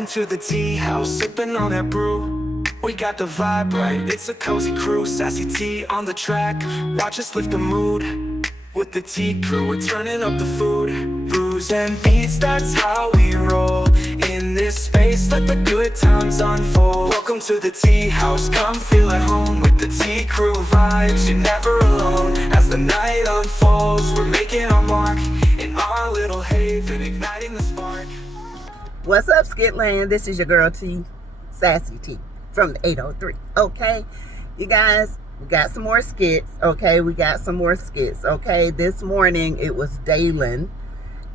Stepping to the tea house, sipping on that brew. We got the vibe right, it's a cozy crew. Sassy tea on the track, watch us lift the mood. With the tea crew, we're turning up the food. Brews and beats, that's how we roll. In this space, let the good times unfold. Welcome to the tea house, come feel at home. With the tea crew vibes, you're never alone. As the night unfolds, we're making our mark in our little haven, igniting the spark. What's up, Skitland? This is your girl T, Sassy T, from the 803. Okay, you guys, we got some more skits. Okay, we got some more skits. Okay, this morning it was Daylen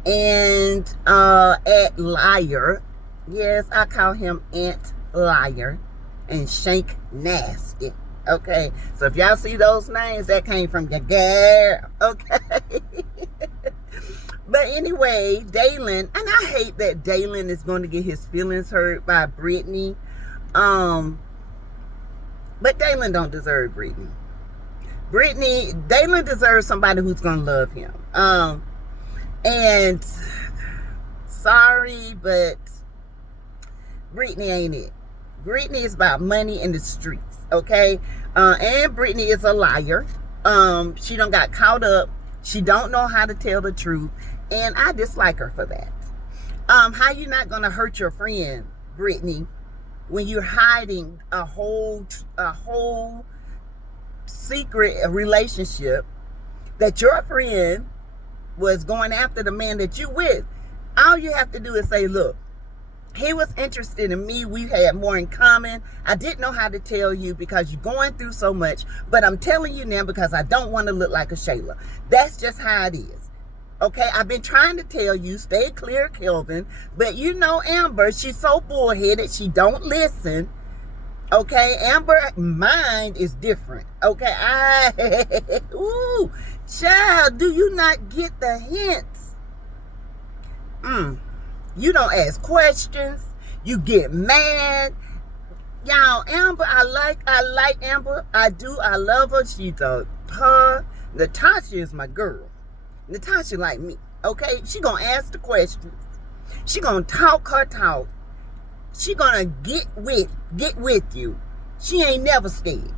and at Liar. Yes, I call him Aunt Liar and Shank Nasty. Okay, so if y'all see those names, that came from your girl. Okay. But anyway, Daylen, and I hate that Daylen is going to get his feelings hurt by Brittany. But Daylen don't deserve Brittany. Daylen deserves somebody who's going to love him. And sorry, but Brittany ain't it. Brittany is about money in the streets, okay? And Brittany is a liar. She done got caught up. She don't know how to tell the truth. And I dislike her for that. How you not gonna hurt your friend, Brittany, when you're hiding a whole secret relationship that your friend was going after the man that you with? All you have to do is say, look, he was interested in me. We had more in common. I didn't know how to tell you because you're going through so much, but I'm telling you now because I don't want to look like a Shayla. That's just how it is. Okay, I've been trying to tell you, stay clear, Kelvin. But you know Amber, she's so bullheaded, she don't listen. Okay, Amber mind is different. Okay, ooh, child, do you not get the hints? You don't ask questions. You get mad. Y'all, Amber, I like Amber. I do. I love her. Natasha is my girl. Natasha like me. Okay? She gonna ask the questions. She gonna talk her talk. She gonna get with you. She ain't never scared.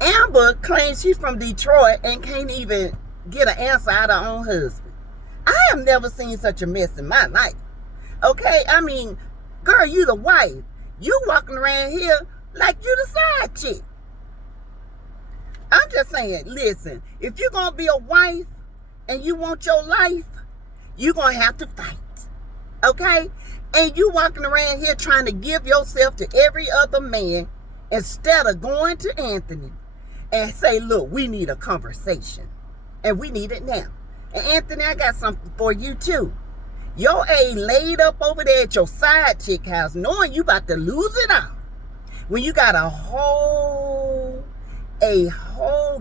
Amber claims she's from Detroit and can't even get an answer out of her own husband. I have never seen such a mess in my life. Okay, I mean, girl, you the wife. You walking around here like you the side chick. I'm just saying, listen, if you're going to be a wife and you want your life, you're going to have to fight. Okay? And you walking around here trying to give yourself to every other man instead of going to Anthony and say, look, we need a conversation. And we need it now. And Anthony, I got something for you too. Your A laid up over there at your side chick house knowing you about to lose it all. When you got a whole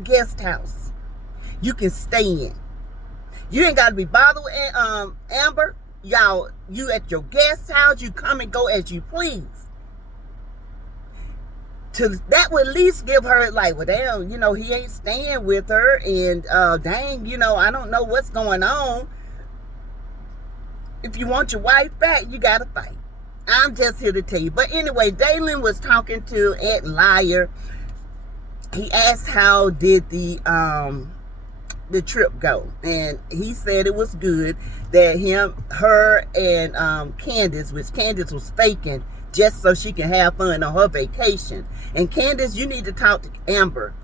guest house you can stay in. You ain't got to be bothered with Amber. Y'all, you at your guest house, you come and go as you please. That would at least give her like, well, damn, he ain't staying with her, and dang, I don't know what's going on. If you want your wife back, you gotta fight. I'm just here to tell you. But anyway, Daylen was talking to Aunt Liar. He asked how did the trip go, and he said it was good. That her and Candace, which Candace was faking just so she can have fun on her vacation. And Candace, you need to talk to Amber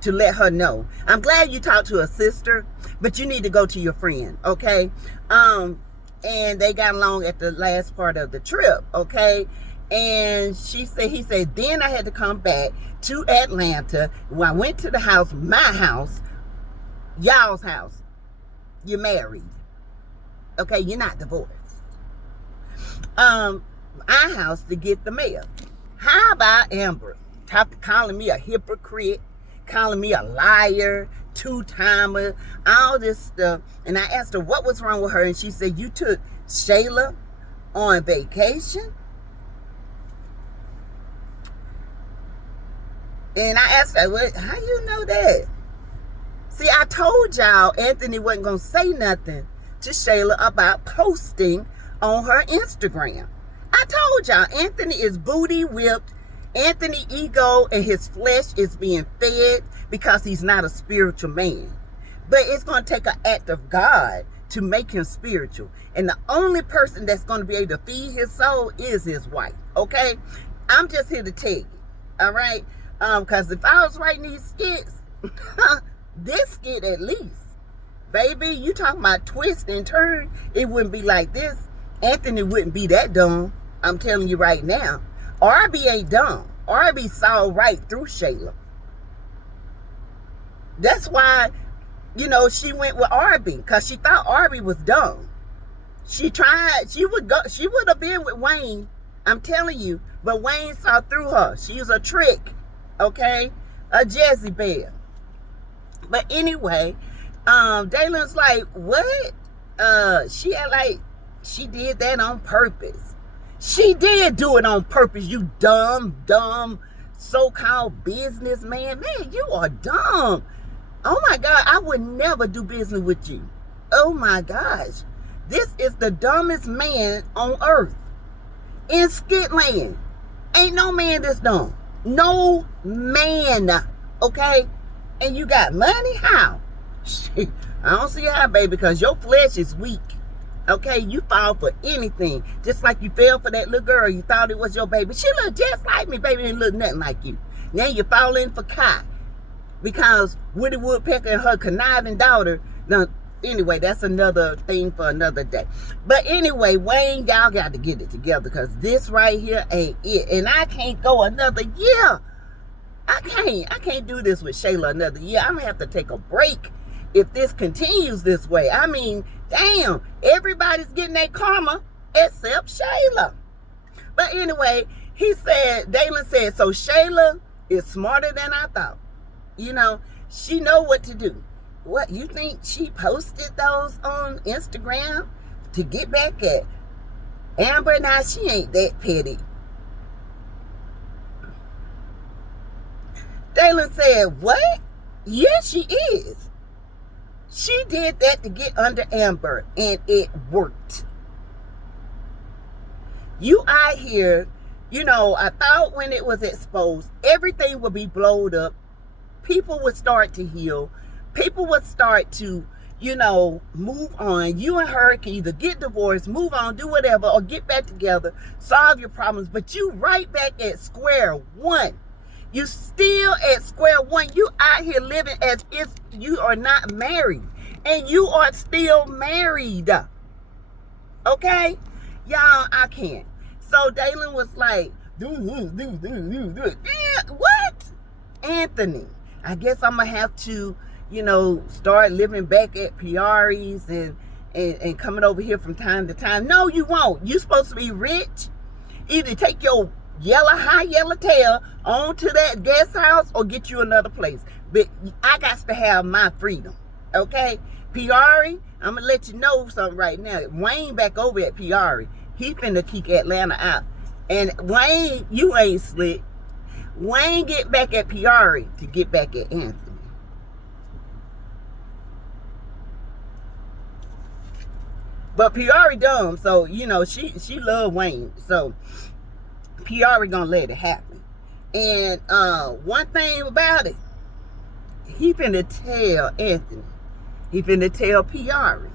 to let her know. I'm glad you talked to her sister, but you need to go to your friend, okay? And they got along at the last part of the trip, okay? And he said, then I had to come back to Atlanta. When I went to the house, my house, y'all's house, you're married. Okay, you're not divorced. My house to get the mail. How about Amber calling me a hypocrite, calling me a liar, two-timer, all this stuff. And I asked her what was wrong with her, and she said, you took Shayla on vacation? And I asked her, how you know that? See, I told y'all Anthony wasn't going to say nothing to Shayla about posting on her Instagram. I I told y'all, Anthony is booty whipped. Anthony ego and his flesh is being fed because he's not a spiritual man. But it's going to take an act of God to make him spiritual. And the only person that's going to be able to feed his soul is his wife. Okay? I'm just here to tell you. All right? Because if I was writing these skits, this skit at least, baby, you talking about twist and turn, it wouldn't be like this. Anthony wouldn't be that dumb. I'm telling you right now. RB ain't dumb. RB saw right through Shayla. That's why, you know, she went with RB, because she thought RB was dumb. She would have been with Wayne, I'm telling you, but Wayne saw through her. She's a trick, okay? A Jezebel. But anyway, Daylen's like, what? She had like, she did that on purpose. She did do it on purpose, you dumb, so-called businessman. Man, you are dumb. Oh my God, I would never do business with you. Oh my gosh. This is the dumbest man on earth. In Skitland. Ain't no man this dumb. No man. Okay? And you got money? How? I don't see how, baby, because your flesh is weak. Okay? You fall for anything. Just like you fell for that little girl. You thought it was your baby. She looked just like me, baby. Didn't look nothing like you. Now you fall in for Kai. Because Woody Woodpecker and her conniving daughter. Now, anyway, that's another thing for another day. But anyway, Wayne, y'all got to get it together, because this right here ain't it. And I can't go another year. I can't do this with Shayla another year. I'm going to have to take a break if this continues this way. I mean, damn, everybody's getting their karma except Shayla. But anyway, Daylen said, so Shayla is smarter than I thought. You know, she know what to do. What, you think she posted those on Instagram to get back at Amber? Now, she ain't that petty. Daylen said, what? Yes, she is. She did that to get under Amber, and it worked. You out here, you know, I thought when it was exposed, everything would be blowed up. People would start to heal. People would start to, you know, move on. You and her can either get divorced, move on, do whatever, or get back together, solve your problems. But you right back at square one. You still at square one. You out here living as if you are not married. And you are still married. Okay? Y'all, I can't. So Daylen was like, do it. Yeah, what? Anthony, I guess I'm going to have to, you know, start living back at Piari's and coming over here from time to time. No, you won't. You're supposed to be rich. Either take your high yellow tail on to that guest house or get you another place. But I got to have my freedom. Okay? Piari, I'm going to let you know something right now. Wayne back over at Piari. He finna kick Atlanta out. And Wayne, you ain't slick. Wayne get back at Piari to get back at Anthony. But Piari dumb, so, you know, she love Wayne. So, Piari gonna let it happen. And one thing about it, he finna tell Anthony. He finna tell Piari.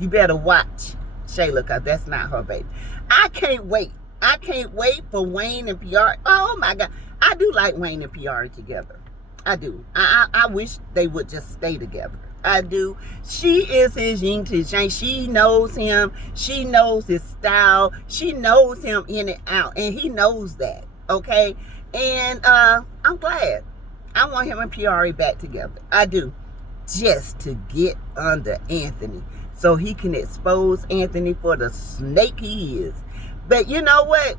You better watch Shayla, because that's not her baby. I can't wait. I can't wait for Wayne and Piari. Oh my God. I do like Wayne and Piari together. I do. I wish they would just stay together. I do. She is his yin to his yang. She knows him. She knows his style. She knows him in and out. And he knows that. Okay? And I'm glad. I want him and Piari back together. I do. Just to get under Anthony, so he can expose Anthony for the snake he is. But you know what?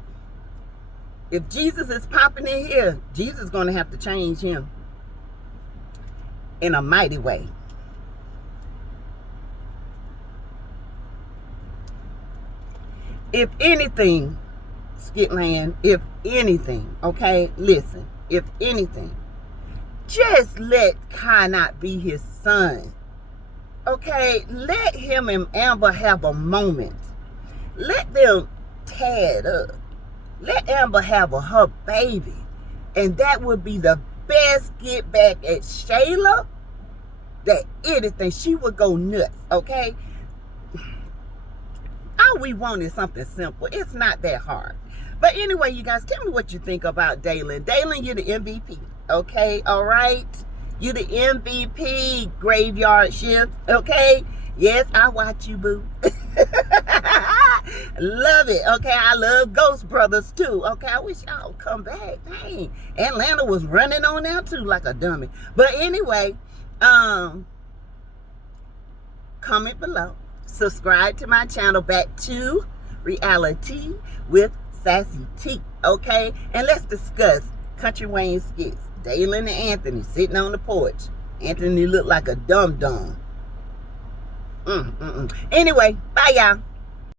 If Jesus is popping in here, Jesus is going to have to change him in a mighty way. If anything, Skitland, if anything, okay, listen, if anything, just let Kai not be his son. Okay, let him and Amber have a moment. Let them tear it up. Let Amber have her baby. And that would be the best get back at Shayla that anything. She would go nuts, okay? All we want is something simple. It's not that hard. But anyway, you guys, tell me what you think about Daylen. Daylen, you're the MVP, okay? All right? You the MVP, graveyard shift, okay? Yes, I watch you, boo. Love it, okay? I love Ghost Brothers, too, okay? I wish y'all would come back. Dang. Atlanta was running on there, too, like a dummy. But anyway, comment below. Subscribe to my channel, Back to Reality with Sassy T, okay? And let's discuss Country Wayne Skits. Daylen and Anthony sitting on the porch. Anthony looked like a dum-dum. Anyway, bye, y'all.